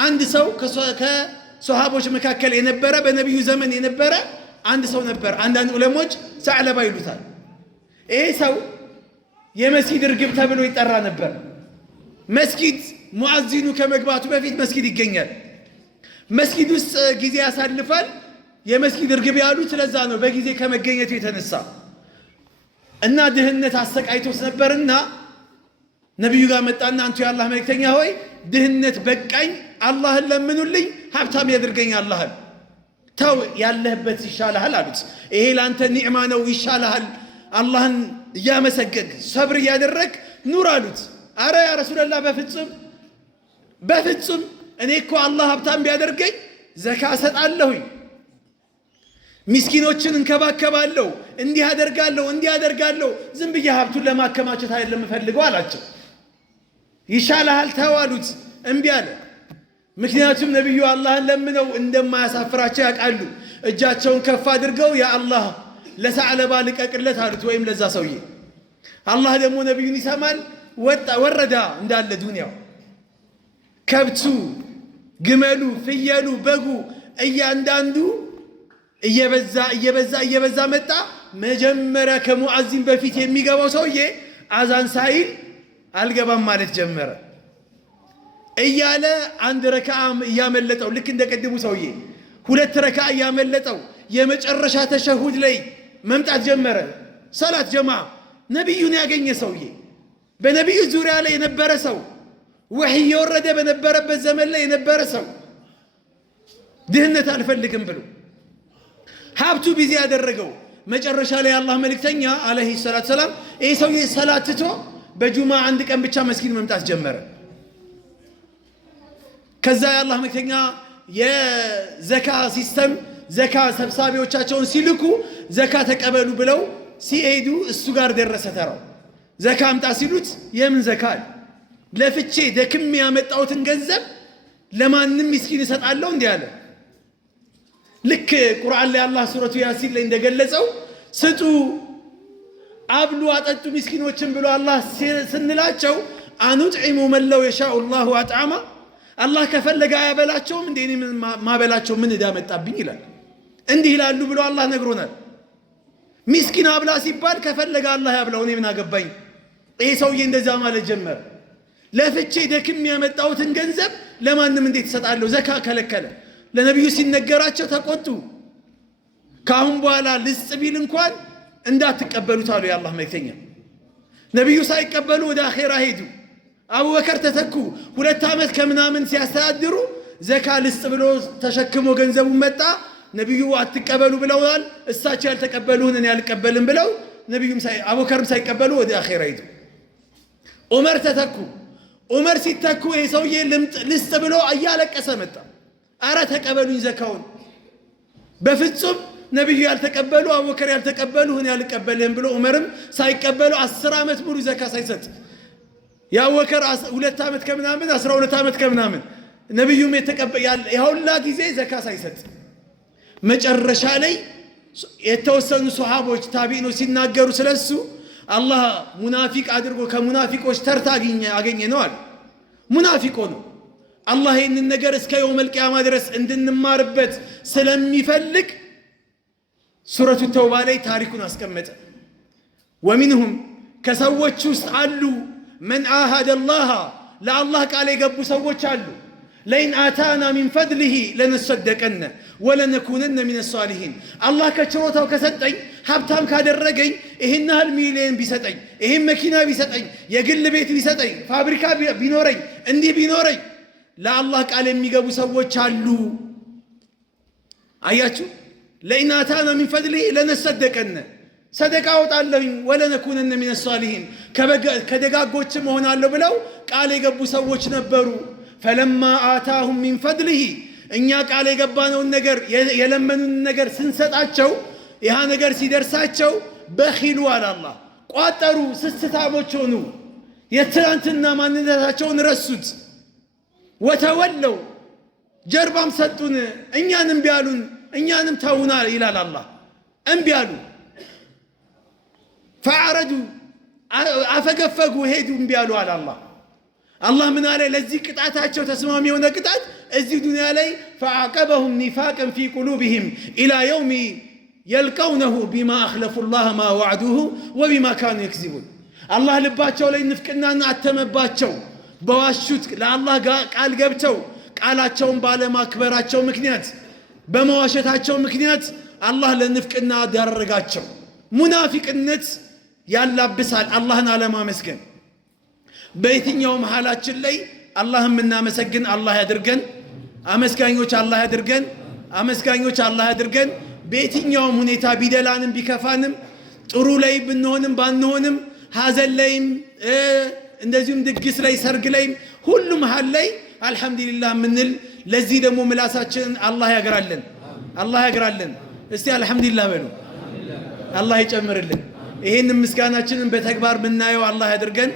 አንድ ሰው ከሶሃቦች መካከል የነበረ በነቢዩ ዘመን የነበረ አንድ ሰው ነበር። አንዳንድ ዑለሞች ሰዕለባ ይሉታል። ይሄ ሰው የመስጊድ እርግብ ተብሎ ይጠራ ነበር። መስጊድ ሙአዚኑ ከመግባቱ በፊት መስጊድ ይገኛል። መስጊድ ውስጥ ጊዜ ያሳልፋል። የመስጊድ እርግብ ያሉት ለዛ ነው፣ በጊዜ ከመገኘቱ የተነሳ እና ድህነት አሰቃይቶት ነበርና ነቢዩ ጋር መጣና አንቱ የአላህ መልእክተኛ ሆይ ድህነት በቃኝ፣ አላህን ለምኑልኝ፣ ሀብታም ያድርገኝ አላህን። ተው ያለህበት ይሻልሃል አሉት። ይሄ ላንተ ኒዕማ ነው፣ ይሻልሃል፣ አላህን እያመሰገግ ሰብር እያደረግ ኑር አሉት። አረ ያ ረሱላላህ በፍጹም እኔ እኮ አላህ ሀብታም ቢያደርገኝ ዘካ እሰጣለሁኝ፣ ሚስኪኖችን እንከባከባለሁ፣ እንዲህ አደርጋለሁ፣ ዝም ብዬ ሀብቱን ለማከማቸት አይደለም እፈልገው አላቸው። ይሻልሃል ተው አሉት። እምቢ አለ። ምክንያቱም ነቢዩ አላህን ለምነው እንደማያሳፍራቸው ያውቃሉ። እጃቸውን ከፍ አድርገው ያ አላህ ለሰዕለባ ልቀቅለት አሉት፣ ወይም ለዛ ሰውዬ። አላህ ደግሞ ነቢዩን ይሰማል። ወረዳ እንዳለ ዱንያው ከብቱ፣ ግመሉ፣ ፍየሉ፣ በጉ እያንዳንዱ እየበዛ መጣ። መጀመሪያ ከሙዓዚን በፊት የሚገባው ሰውዬ አዛን ሳይል አልገባም ማለት ጀመረ እያለ አንድ ረካዓ እያመለጠው ልክ እንደቀድሙ ሰውዬ 2 ረካዓ እያመለጠው የመጨረሻ ተሸሁድ ላይ መምጣት ጀመረ። ሰላት ጀማዓ ነቢዩን ያገኘ ሰውዬ፣ በነቢዩ ዙሪያ ላይ የነበረ ሰው፣ ወህይ የወረደ በነበረበት ዘመን ላይ የነበረ ሰው፣ ድህነት አልፈልግም ብሎ ሀብቱ ቢዚ ያደረገው መጨረሻ ላይ አላህ መልእክተኛ አለይሂ ሰላቱ ሰላም ይህ ሰውዬ ሰላት ትቶ በጁማ አንድ ቀን ብቻ መስጊድ መምጣት ጀመረ። ከዛ የአላህ መልእክተኛ የዘካ ሲስተም ዘካ ሰብሳቢዎቻቸውን ሲልኩ ዘካ ተቀበሉ ብለው ሲሄዱ እሱ ጋር ደረሰ ተራው። ዘካ አምጣ ሲሉት የምን ዘካ አለ? ለፍቼ ደክሜ ያመጣሁትን ገንዘብ ለማንም ምስኪን እሰጣለሁ እንዲህ አለ። ልክ ቁርአን ላይ አላህ ሱረቱ ያሲን ላይ እንደገለጸው ስጡ፣ አብሉ፣ አጠጡ ምስኪኖችን ብሎ አላህ ስንላቸው አኑጥዒሙ መን ለው የሻኡ ላሁ አጥዓማ፣ አላህ ከፈለገ አያበላቸውም እንዴ? እኔ ማበላቸው ምን ዕዳ መጣብኝ ይላል። እንዲህ ይላሉ ብሎ አላህ ነግሮናል። ምስኪን አብላ ሲባል ከፈለገ አላህ ያብላው፣ እኔ ምን አገባኝ? ይሄ ሰውዬ እንደዛ ማለት ጀመረ። ለፍቼ ደክም ያመጣሁትን ገንዘብ ለማንም እንዴት እሰጣለሁ? ዘካ ከለከለ። ለነቢዩ ሲነገራቸው ተቆጡ። ካሁን በኋላ ልስጥ ቢል እንኳን እንዳትቀበሉት አሉ የአላህ መልእክተኛ። ነቢዩ ሳይቀበሉ ወደ አኼራ ሄዱ። አቡበከር ተተኩ። 2 ዓመት ከምናምን ሲያስተዳድሩ ዘካ ልስጥ ብሎ ተሸክሞ ገንዘቡን መጣ። ነቢዩ አትቀበሉ ብለዋል። እሳቸው ያልተቀበሉን እኔ አልቀበልም ብለው አቡበከርም ሳይቀበሉ ወደ አኼራ ሄዱ። ዑመር ተተኩ። ዑመር ሲተኩ ይህ ሰውዬ ልስጥ ብሎ እያለቀሰ መጣ። አረ ተቀበሉኝ ዘካውን። በፍጹም ነቢዩ ያልተቀበሉ አቡበከር ያልተቀበሉ እኔ አልቀበልህም ብሎ ዑመርም ሳይቀበሉ 10 ዓመት ሙሉ ዘካ ሳይሰጥ የአቡበከር 2 ዓመት ከምናምን 12 ዓመት ከምናምን ነቢዩም የሁላ ጊዜ ዘካ ሳይሰጥ መጨረሻ ላይ የተወሰኑ ሶሃቦች ታቢዒኖች ሲናገሩ ስለሱ አላህ ሙናፊቅ አድርጎ ከሙናፊቆች ተርታ አገኘ ነው አለ። ሙናፊቆ ነው። አላህ ይህንን ነገር እስከ የውመል ቂያማ ድረስ እንድንማርበት ስለሚፈልግ ሱረቱ ተውባ ላይ ታሪኩን አስቀመጠ። ወሚንሁም ከሰዎች ውስጥ አሉ መን አሃደ አላህ ለአላህ ቃል የገቡ ሰዎች አሉ። ለኢን አታና ሚን ፈድሊሂ ለነሰደቀነ ወለነኩነነ ሚነ ሷሊሂን። አላህ ከችሮታው ከሰጠኝ ሀብታም ካደረገኝ ይህን ያህል ሚሊዮን ቢሰጠኝ፣ ይህን መኪና ቢሰጠኝ፣ የግል ቤት ቢሰጠኝ፣ ፋብሪካ ቢኖረኝ፣ እንዲህ ቢኖረኝ ለአላህ ቃል የሚገቡ ሰዎች አሉ። አያችሁ፣ ለኢን አታና ሚን ፈድሊሂ ለነሰደቀነ ሰደቃ አወጣለሁኝ፣ ወለነኩነነ ሚነ ሷሊሂን ከደጋጎችም እሆናለሁ ብለው ቃል የገቡ ሰዎች ነበሩ። ፈለማ አታሁም ሚን ፈድሊሂ እኛ ቃል የገባነውን ነገር የለመኑን ነገር ስንሰጣቸው ይህ ነገር ሲደርሳቸው በኺሉ አለ አላህ፣ ቋጠሩ፣ ስስታሞች ሆኑ፣ የትናንትና ማንነታቸውን ረሱት። ወተወለው ጀርባም ሰጡን፣ እኛን እምቢ አሉን፣ እኛንም ተውና ይላል አላህ። እምቢ አሉ። ፈዐረዱ አፈገፈጉ፣ ሄዱ፣ እምቢ አሉ አለ አላህ። الله من عليه لذي قطعت أشوا تسمعوا ونا قطعت أزي الدنيا عليه فعاقبهم نفاقا في قلوبهم إلى يوم يلقونه بما أخلفوا الله ما وعدوه وبما كانوا يكذبون الله لباتشوا لين نفكنا نعتم باتشوا بواشوت لا الله قال جبتوا قال أشوا بالا ما كبر أشوا مكنيات بمواشت أشوا مكنيات الله لنفكنا درجاتشوا منافق النت يلا بسال الله على ما مسكن بيتين يوم حالات اللي اللهم منا مسجن الله يدرجن أمسكانيوش الله يدرجن أمسكانيوش الله يدرجن بيتين يوم هنيتا بدلانم بكفانم ترولي بنونم بانونم هذا الليم እንደዚሁም ድግስ ላይ ሰርግ ላይ ሁሉም ሐል ላይ አልহামዱሊላህ ምንል ለዚህ ደግሞ ምላሳችንን አላህ ያግራልን እስቲ አልহামዱሊላህ በሉ አላህ ይጨምርልን ይሄን ምስጋናችንን በተግባር ምናየው አላህ ያድርገን